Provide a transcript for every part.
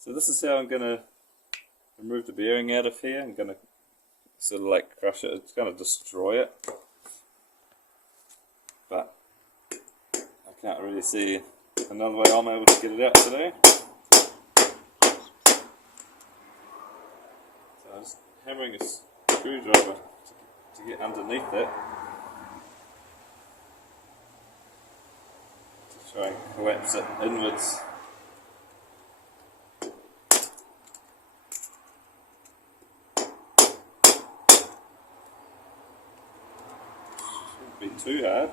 So this is how I'm going to remove the bearing out of here. I'm going to sort of like crush it. It's going to destroy it. But I can't really see another way I'm able to get it out today. So I'm just hammering a screwdriver to get underneath it. To try and collapse it inwards. Shouldn't be too hard,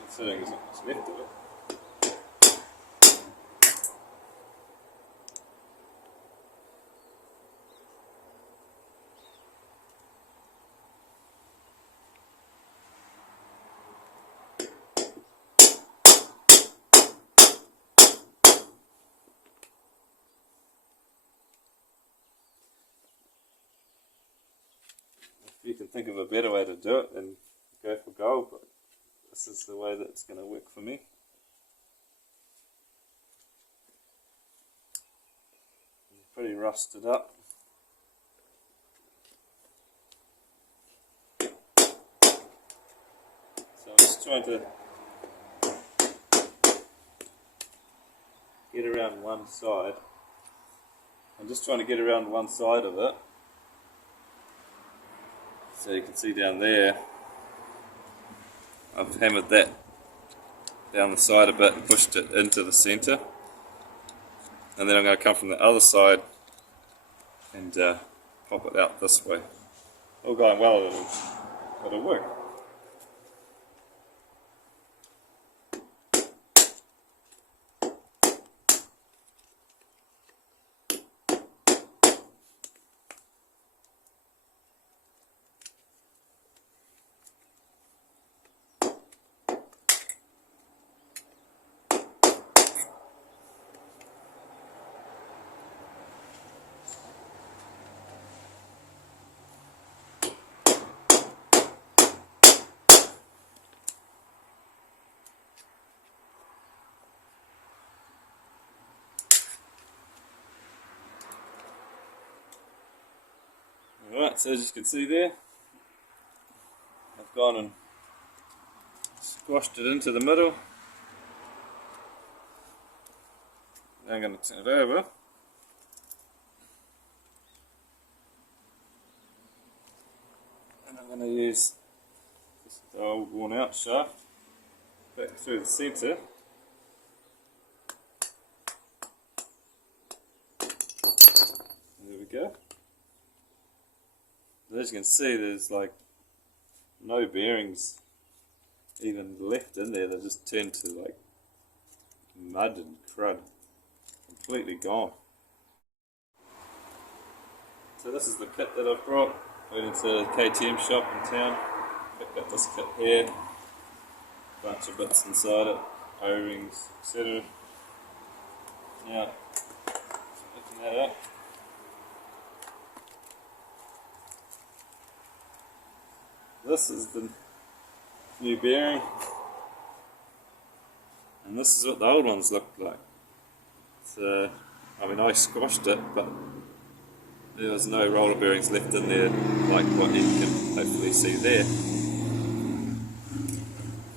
considering there's not much left of it. You can think of a better way to do it than go for gold, but this is the way that it's going to work for me. It's pretty rusted up. So I'm just trying to get around one side. I'm just trying to get around one side of it. So you can see down there, I've hammered that down the side a bit and pushed it into the centre. And then I'm going to come from the other side and pop it out this way. All going well, it'll work. Alright, so as you can see there, I've gone and squashed it into the middle. Now I'm going to turn it over. And I'm going to use this old worn out shaft back through the centre. There we go. As you can see, there's like no bearings even left in there. They're just turned to like mud and crud, completely gone. So this is the kit that I've brought. Went into the KTM shop in town, picked up this kit here, a bunch of bits inside it, O-rings, etc. Now, open that up. This is the new bearing, and this is what the old ones looked like. So, I mean, I squashed it, but there was no roller bearings left in there like what you can hopefully see there.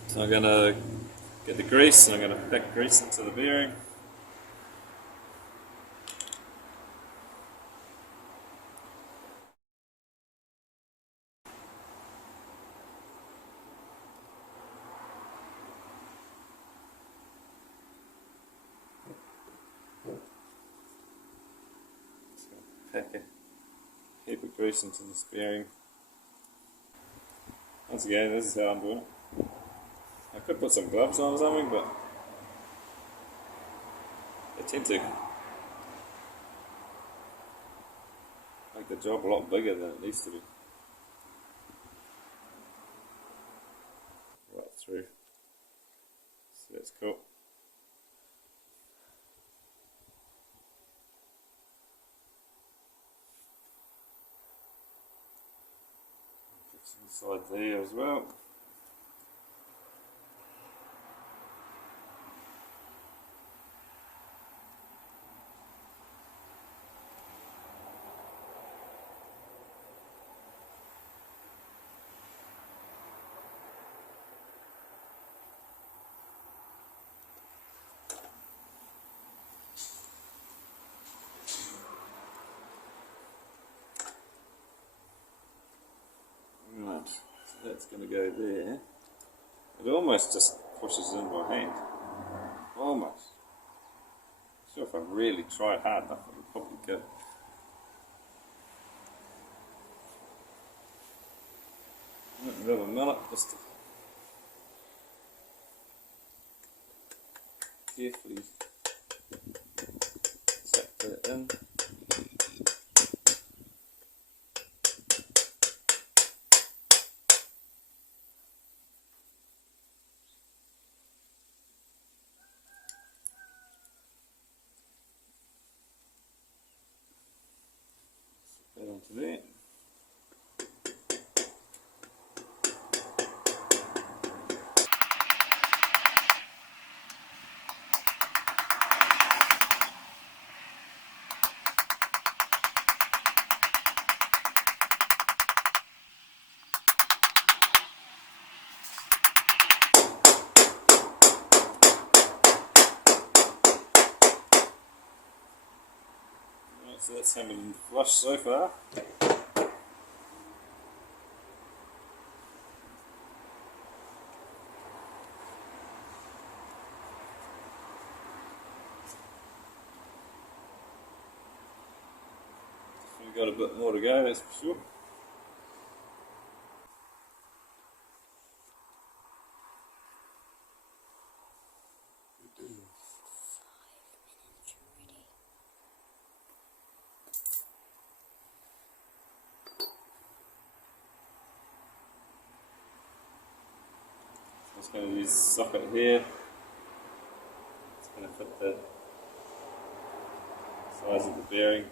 So I'm going to get the grease, and I'm going to pack grease into the bearing. Pack a heap of grease into this bearing. Once again, this is how I'm doing it. I could put some gloves on or something, but they tend to make the job a lot bigger than it needs to be. Right through. So that's cool. Inside there as well. going to go there. It almost just pushes it in my hand. Almost. Sure, if I really tried hard enough, it would probably go. Grab a mallet just to carefully tap that in. That onto there. So that's hammered and flush so far. We've got a bit more to go, that's for sure. I'm just going to use the socket here. It's going to fit the size of the bearing.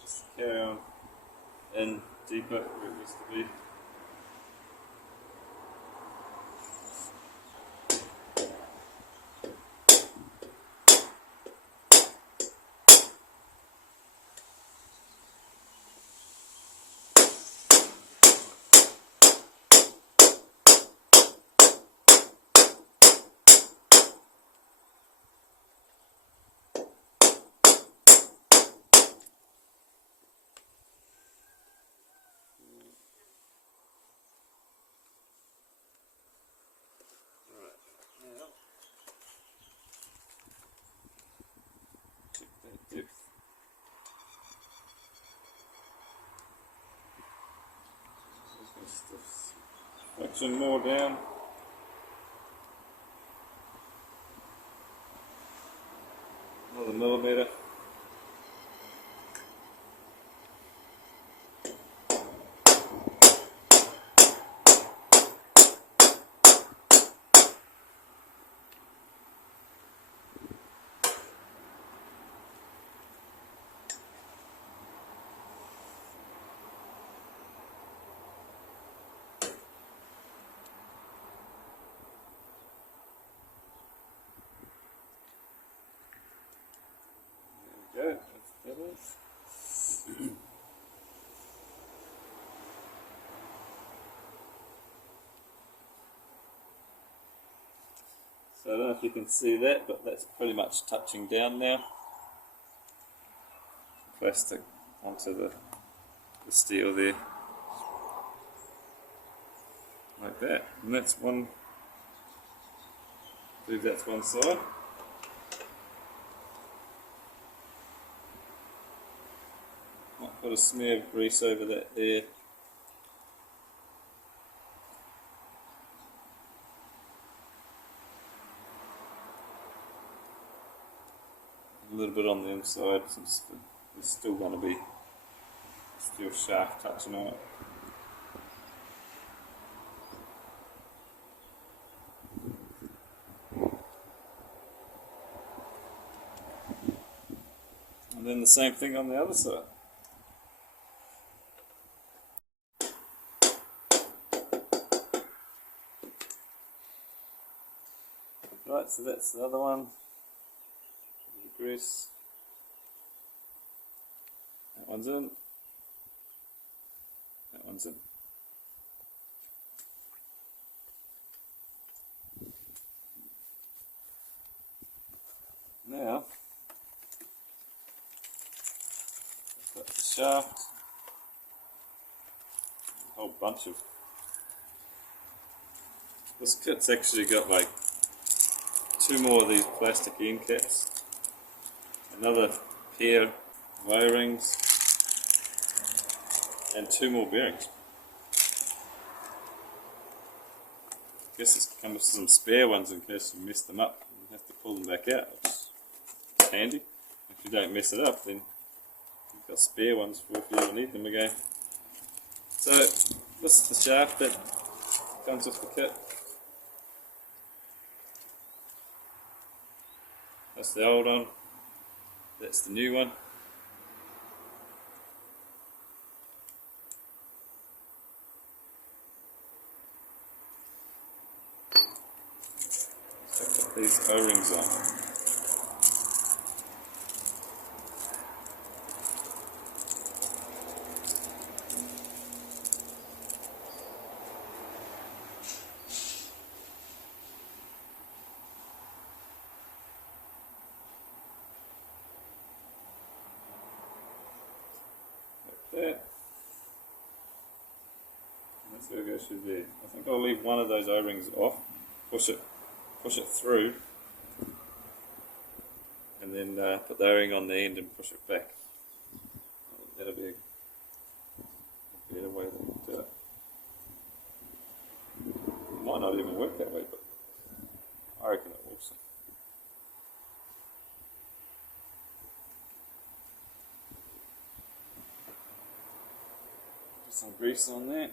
Just carry on in deeper where it needs to be. Check that depth. Just a fraction more down. Another millimetre. There we go. That's better. So I don't know if you can see that, but that's pretty much touching down now. Plastic onto the steel there. Like that. And that's one, I believe that's one side. Might put a smear of grease over that there. A little bit on the inside, since there's still going to be a steel shaft touching on it. And then the same thing on the other side. Right, so that's the other one. The grease. That one's in. That one's in. Now, I've got the shaft, a whole bunch of This kit's actually got like 2 more of these plastic end caps, another pair of O-rings, and 2 more bearings. I guess it's come with some spare ones in case you mess them up and you have to pull them back out, which is handy. If you don't mess it up, then you've got spare ones for if you ever need them again. So this is the shaft that comes with the kit. That's the old one, that's the new one. Let's put these O-rings on. There. That's how it goes through there. I think I'll leave one of those O-rings off, push it through, and then put the O-ring on the end and push it back. That'll be a better way to do it. It might not even work that way, but I reckon it will. Some grease on that.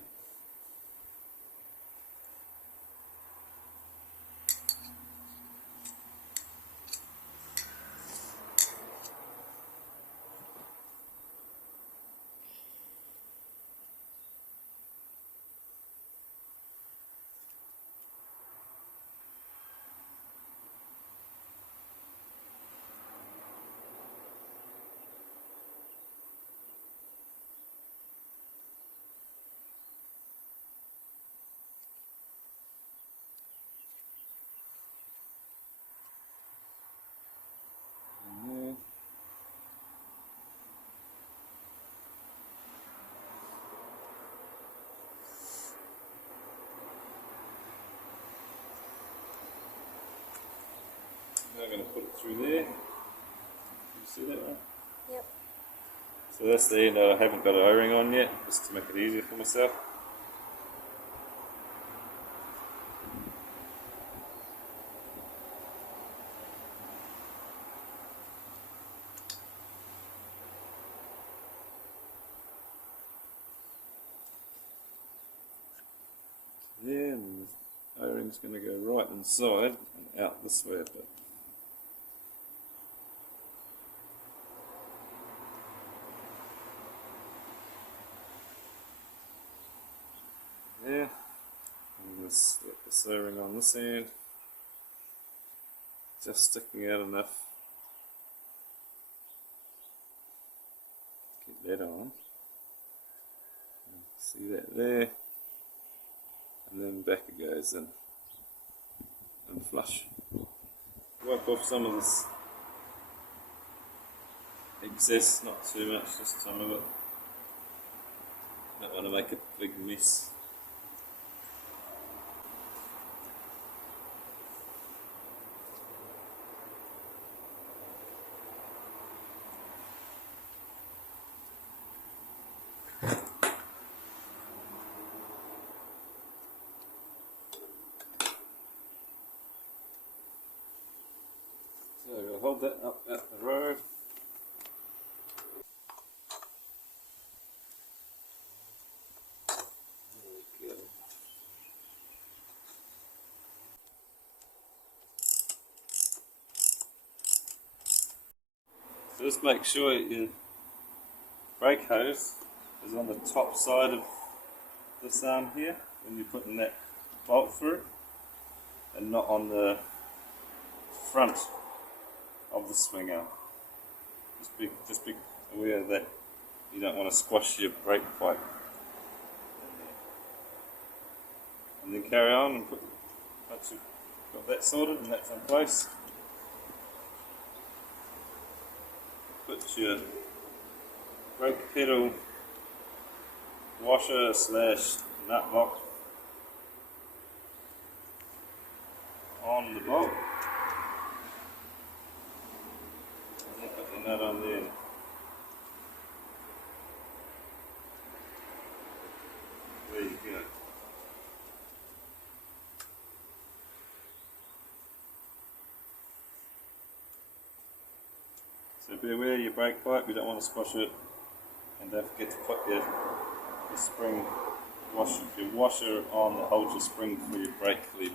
I'm going to put it through there. You see that one? Yep. So that's the end. I haven't got an O-ring on yet, just to make it easier for myself. There, and the O-ring's going to go right inside and out this way a bit. There, and this O-ring on this end, just sticking out enough. Get that on. See that there? And then back it goes in and flush. Wipe off some of this excess, not too much, just some of it. Don't want to make a big mess. So we'll hold that up at the road. There we go. So just make sure your brake hose is on the top side of this arm here when you're putting that bolt through, and not on the front of the swing arm. Just be aware that you don't want to squash your brake pipe. And then carry on and once you've got that sorted and that's in place, put your brake pedal washer / nut lock So beware your brake pipe, you don't want to squash it, and don't forget to put your spring your washer on that holds your spring for your brake lever.